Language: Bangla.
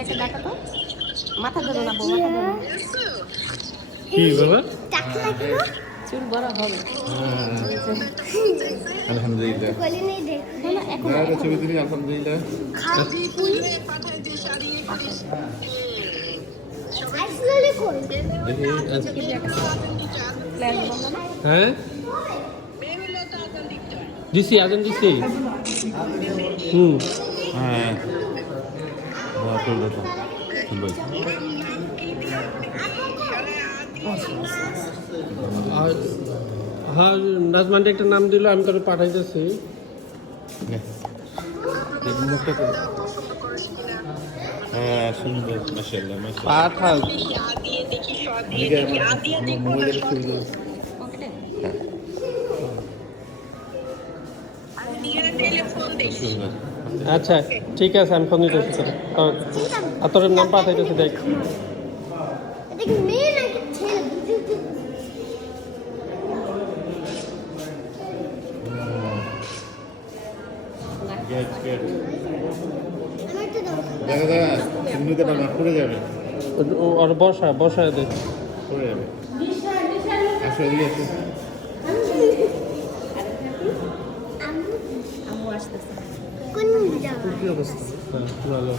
একটা ডাকা তো মাথা ধরো না বউ, মাথা ধরো। কি বাবা? চুল বড় হবে। আলহামদুলিল্লাহ। ছবি তুলি আলহামদুলিল্লাহ। হ্যাঁ দিছি, আজান দিছি। হ্যাঁ হ্যাঁ নাজমানটা একটা নাম দিল, আমি তোরে পাঠাইতেছি। হ্যাঁ সুন্দর, মাশাআল্লাহ মাশাআল্লাহ। পাঠাও। মোবাইলের ছবি দাও। আচ্ছা ঠিক আছে, আমি ফোন দিতেছি তোরে। আর তোর নাম পাঠাইতেছি দেখ। দেখা দেখা নিতে পারবে না, পড়ে যাবে, ওর বসায় দেখ। পড়ে যাবে। আসো এদিকে আসো। আম্মু আসতেছে। কি অবস্থা? হ্যাঁ ভালো।